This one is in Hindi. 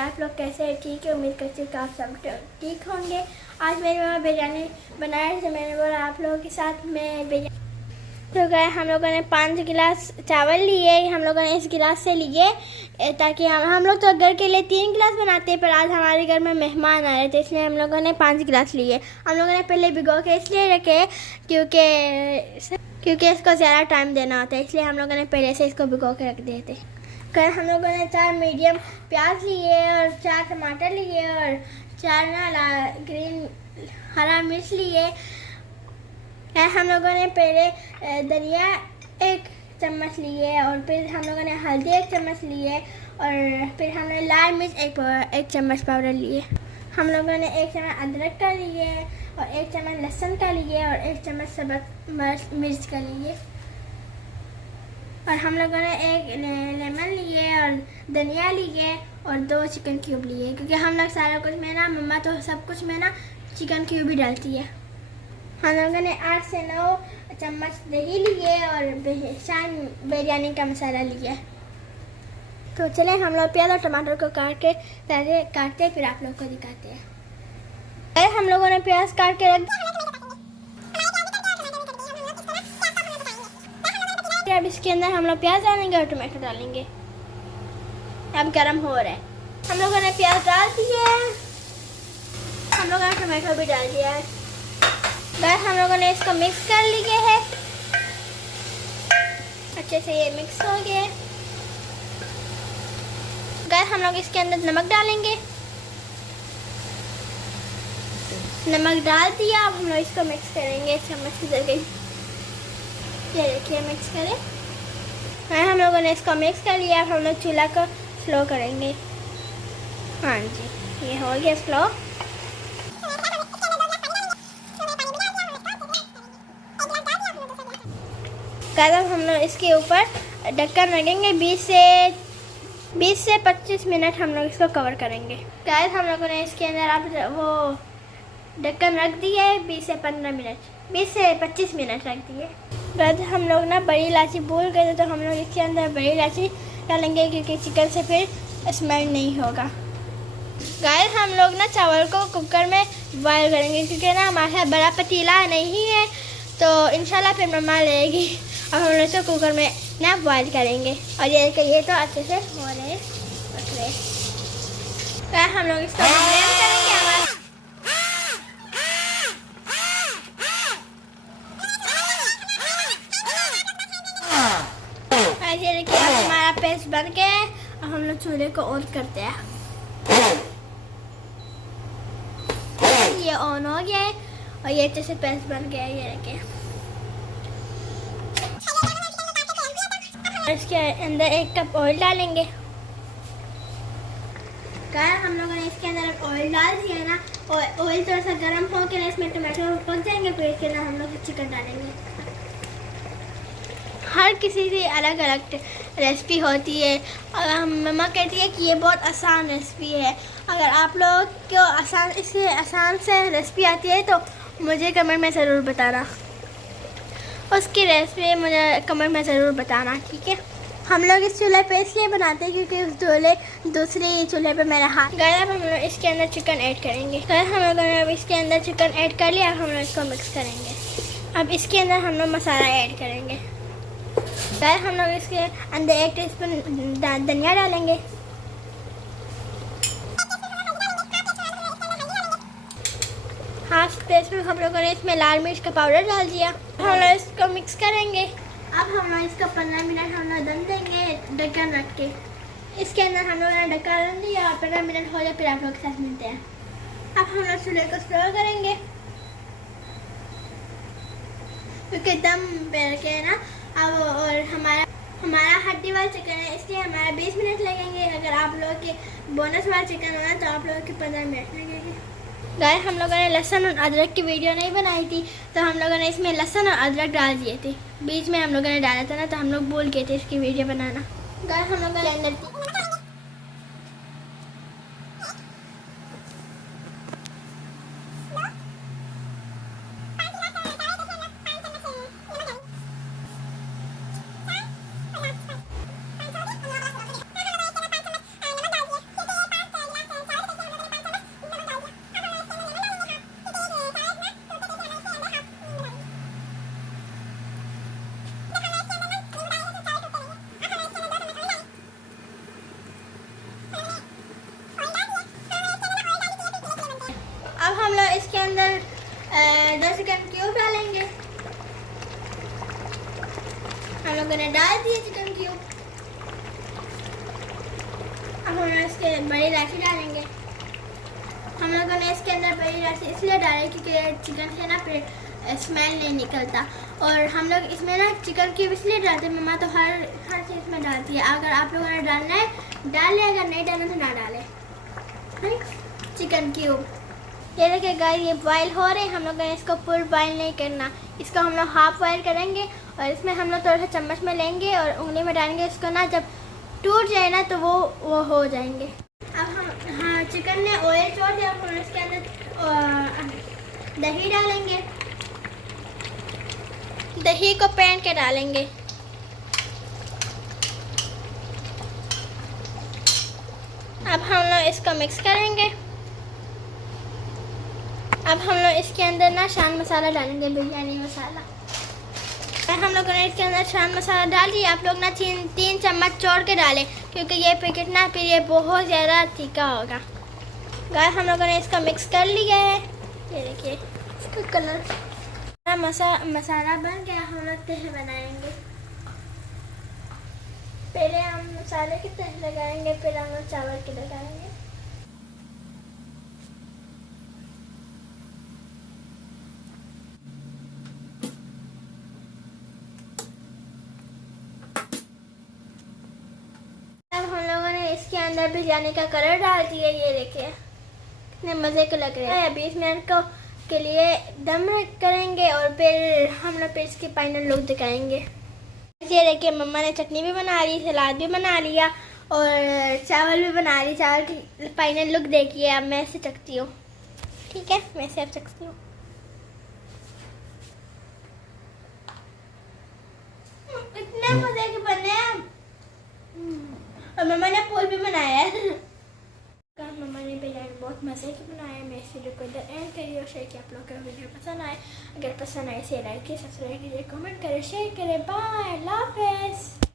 आप लोग कैसे हैं? ठीक है, उम्मीद करती हूँ कि आप सब ठीक होंगे। आज मेरी मम्मा बिरयानी बनाए तो मैंने बोला आप लोगों के साथ में बिरयानी। तो गए हम लोगों ने 5 गिलास चावल लिए, हम लोगों ने इस गिलास से लिए ताकि हम लोग तो घर के लिए 3 गिलास बनाते हैं, पर आज हमारे घर में मेहमान आ रहे थे इसलिए हम लोगों ने 5 गिलास लिए। हम लोगों ने पहले भिगो के इसलिए रखे क्योंकि इसको ज़्यादा टाइम देना होता है, इसलिए हम लोगों ने पहले से इसको भिगो के रख दिए थे। कल हम लोगों ने 4 मीडियम प्याज लिए और 4 टमाटर लिए और 4 ग्रीन हरा मिर्च लिए। हम लोगों ने पहले धनिया 1 चम्मच लिए और फिर हम लोगों ने हल्दी 1 चम्मच लिए और फिर हमने लाल मिर्च 1 चम्मच पाउडर लिए। हम लोगों ने 1 चम्मच अदरक का लिए और 1 चम्मच लहसुन का लिए और 1 चम्मच सब्ज़ मिर्च का लिए और हम लोगों ने 1 लेमन लिए और धनिया लिए और 2 चिकन क्यूब लिए, क्योंकि हम लोग सारा कुछ में ना, मम्मा तो सब कुछ में ना चिकन क्यूब भी डालती है। हम लोगों ने 8 से 9 चम्मच दही लिए और शान बिरयानी का मसाला लिया। तो चलें हम लोग प्याज और टमाटर को काटते फिर आप लोग को दिखाते हैं। हम लोगों ने प्याज काट के रख दिया। अब इसके अंदर हम लोग प्याज डालेंगे और टमाटर डालेंगे। अब गरम हो रहा है। हम लोगों ने प्याज डाल दिए, हम लोगों ने टमाटर भी डाल दिया है। बस हम लोगों ने इसको मिक्स कर लिए है, अच्छे से ये मिक्स हो गया। गैस हम लोग इसके अंदर नमक डालेंगे। नमक डाल दिया, अब हम लोग इसको मिक्स करेंगे चम्मच की जगह। ये देखिए मिक्स करें। हम लोगों ने इसको मिक्स कर लिया। अब हम लोग चूल्हा को स्लो करेंगे। हाँ जी, ये हो गया स्लो। अब हम लोग इसके ऊपर ढक्कन रखेंगे। 20 से 25 मिनट हम लोग इसको कवर करेंगे। गाइस हम लोगों ने इसके अंदर अब वो ढक्कन रख दिया है। 20 से 15 मिनट, 20 से 25 मिनट रख दिए। बाद हम लोग ना बड़ी इलायची भूल गए थे, तो हम लोग इसके अंदर बड़ी इलायची डालेंगे क्योंकि चिकन से फिर स्मेल नहीं होगा। गाइस हम लोग ना चावल को कुकर में बॉयल करेंगे, क्योंकि ना हमारे साथ बड़ा पतीला नहीं है, तो इंशाल्लाह फिर मम्मा लेगी। अब हम लोग इसको कुकर में ना बॉयल करेंगे और ये तो अच्छे से हो रहे हम लोग इसको ब्लेंड करेंगे। ऐसे देखिए हमारा पेस्ट बन गया है। अब हम लोग चूल्हे को ऑन करते हैं। ये ऑन हो गया है और ये अच्छे से पेस्ट बन गया है। ये देखिए इसके अंदर 1 कप ऑयल डालेंगे। हम लोगों ने इसके अंदर ऑयल डाल दिया है ना, और ऑयल थोड़ा सा गर्म हो के ना इसमें टमाटर पक जाएंगे, फिर इसके अंदर हम लोग चिकन डालेंगे। हर किसी की अलग अलग रेसिपी होती है और मम्मा कहती है कि ये बहुत आसान रेसिपी है। अगर आप लोग को इससे आसान से रेसिपी आती है तो मुझे कमेंट में ज़रूर बताना। उसकी रेसिपी मुझे कमेंट में ज़रूर बताना, ठीक है। हम लोग इस चूल्हे पे इसलिए बनाते हैं क्योंकि उस दूसरे चूल्हे पे मेरा हाथ गया। अब हम लोग इसके अंदर चिकन ऐड करेंगे। हम लोगों ने अब इसके अंदर चिकन ऐड कर लिया। अब हम लोग इसको मिक्स करेंगे। अब इसके अंदर हम लोग मसाला ऐड करेंगे। हम लोग इसके अंदर 1 टीस्पून धनिया डालेंगे। हाफ टीस्पून हम लोगों ने इसमें लाल मिर्च का पाउडर डाल दिया। हम लोग इसको मिक्स करेंगे। अब हम लोग इसको 15 मिनट हम लोग दम देंगे ढक्कन रख के। इसके अंदर हम लोगों ने ढक्कन रख दिया और 15 मिनट हो जाए फिर आप लोग के साथ मिलते हैं। अब हम लोग चूल्हे को स्लो करेंगे क्योंकि दम बैठ के ना अब, और हमारा हड्डी वाला चिकन है इसलिए हमारा 20 मिनट लगेंगे। अगर आप लोग के बोनस वाला चिकन होना तो आप लोगों के 15 मिनट लगेंगे। गाइस हम लोगों ने लहसुन और अदरक की वीडियो नहीं बनाई थी, तो हम लोगों ने इसमें लहसुन और अदरक डाल दिए थे। बीच में हम लोगों ने डाला था ना, तो हम लोग भूल गए थे इसकी वीडियो बनाना। गाइस हम लोगों ने अंदर हम लोगों ने डाल दिए चिकन क्यूब। अब हम लोग इसके बड़ी इलायची डालेंगे। हम लोगों ने इसके अंदर बड़ी इलायची इसलिए डाली क्योंकि चिकन से ना फिर स्मेल नहीं निकलता। और हम लोग इसमें ना चिकन क्यूब इसलिए डालते हैं, मम्मा तो हर चीज़ में डालती है। अगर आप लोगों ने डालना है डाल लें, अगर नहीं डालना तो ना डालें। चिकन क्यूब ये देखिए गाइस, ये बॉयल हो रहे हैं। हम लोग ने इसको फुल बॉयल नहीं करना, इसको हम लोग हाफ बॉयल करेंगे। और इसमें हम लोग थोड़ा सा चम्मच में लेंगे और उंगली में डालेंगे। इसको ना जब टूट जाए ना तो वो हो जाएंगे। अब हम चिकन ने ऑयल छोड़ दिया, हम इसके अंदर दही डालेंगे। दही को पैन के डालेंगे। अब हम लोग इसको मिक्स करेंगे। अब हम लोग इसके अंदर ना शान मसाला डालेंगे, बिरयानी मसाला। हम लोगों ने इसके अंदर शान मसाला डाल दिया। आप लोग ना तीन चम्मच छोड़ के डालें, क्योंकि ये पैकेट ना फिर ये बहुत ज़्यादा तीखा होगा। गाइस हम लोगों ने इसका मिक्स कर लिया है। ये देखिए इसका कलर मसाला बन गया। हम लोग तह बनाएंगे। पहले हम मसाले की तह लगाएंगे, फिर हम लोग चावल की लगाएंगे। अब हम लोगों ने इसके अंदर बिरयानी का कलर डाल दिया। ये देखिए कितने मज़े के लग रहे हैं। 20 मिनट के लिए दम करेंगे और फिर हम लोग फिर इसकी फाइनल लुक दिखाएंगे। ये देखिए मम्मा ने चटनी भी बना ली, सलाद भी बना लिया और चावल भी बना ली। चावल की फाइनल लुक देखिए। अब मैं इसे चखती हूँ। ठीक है, मैं इसे अब चखती हूँ। इतने मज़े के बने हैं। और मम्मा ने पोल भी बनाया है। मम्मा ने बिरयानी बहुत मज़े की बनाया है। मैं इस वीडियो को इधर एंड करिए और शेयर किया। आप लोग को वीडियो पसंद आए, अगर पसंद आए इसे लाइक कीजिए, सब्सक्राइब कीजिए, कमेंट करें, शेयर करें। बाय, अल्लाह हाफ़िज़।